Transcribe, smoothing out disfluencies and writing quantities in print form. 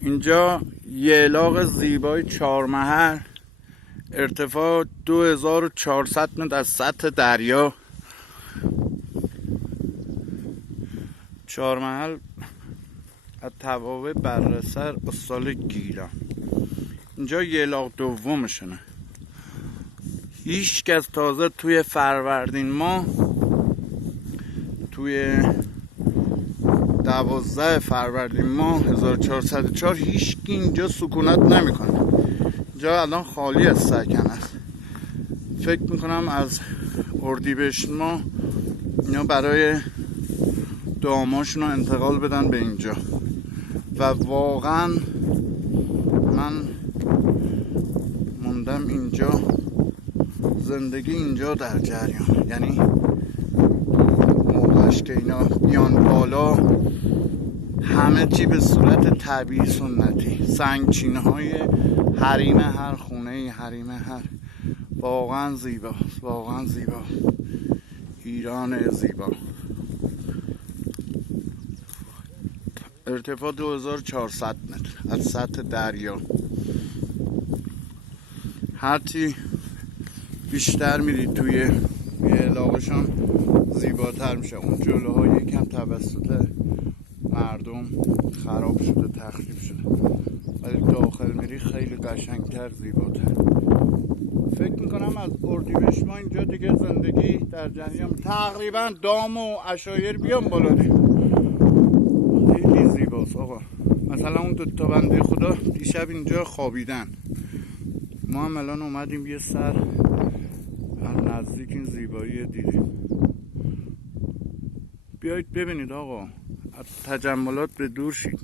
اینجا یلاق زیبای چهارمحل، ارتفاع 2400 متر از سطح دریا. چهارمحل از توابع برسر استان گیلان. اینجا یلاق دومشونه. هیچ کس تازه توی فروردین ماه، توی 12 فروردین ماه 1404 هیچ کی اینجا سکونت نمیکنه. اینجا الان خالی از سکن است. فکر میکنم از اردیبهشت ماه اینا برای داماشون رو انتقال بدن به اینجا. و واقعا من موندم اینجا، زندگی اینجا در جریان. یعنی موقعش که اینا بیان بالا همه چی به صورت طبیعی سنتی، سنگچینه های حریم هر خونه، حریم هر، واقعا زیبا، واقعا زیبا. ایران زیبا. ارتفاع 2400 متر از سطح دریا. هرچی بیشتر میرید توی علاقه‌شان زیباتر میشه. اون جلوها یکم توسط مردم خراب شده، تخریب شده، ولی داخل میری خیلی قشنگتر، زیباتر. فکر میکنم از اردیبهشت ما اینجا دیگه زندگی در جریان. تقریبا دام و عشایر بیان بالا دیگه. خیلی زیباست آقا. مثلا اون دوتا بنده خدا دیشب اینجا خوابیدن، ما هم الان اومدیم یه سر از نزدیک این زیبایی دیدیم. بیایید ببینید آقا، از تجملات به دور شید.